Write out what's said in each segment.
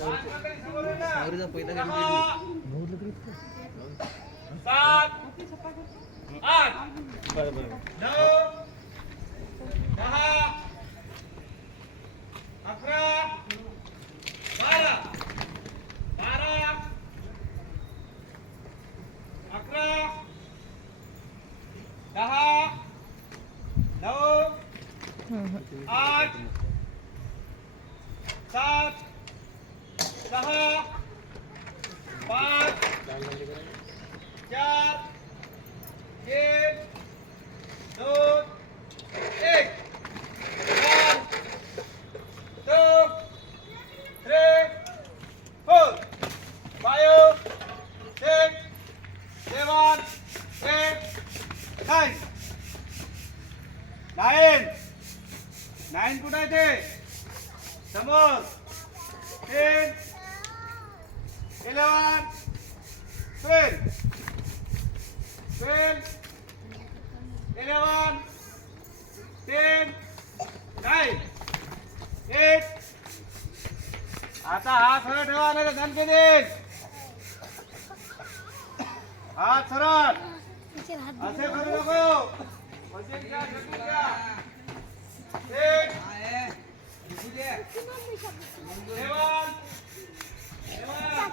सावरीचा पहिला सात आठ नऊ 10 11 12 12 11 10 9 8 7 6 5 4 3 2 1 1 2 3 4 5 6 7 8 9 9 कुठे आहे ते समोर 10 11 12 12 11 10 9 8 आता हात सरळ ठेवा नाही धनके देईल हात सरळ असे करू नको वजन घ्या ढकलून घ्या एक जेवण जेवण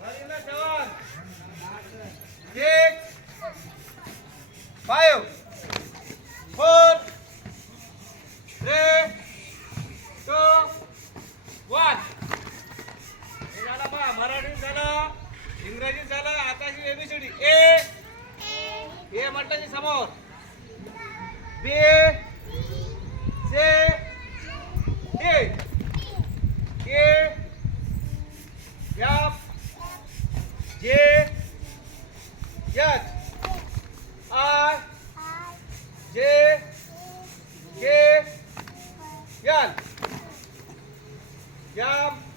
घरीला जेवण 6 5 4 3 2 1 हे झालं बा मराठी झालं इंग्रजी झालं आता ही एबीसीडी ए म्हटलं की समोर B C D K F J H I J K L M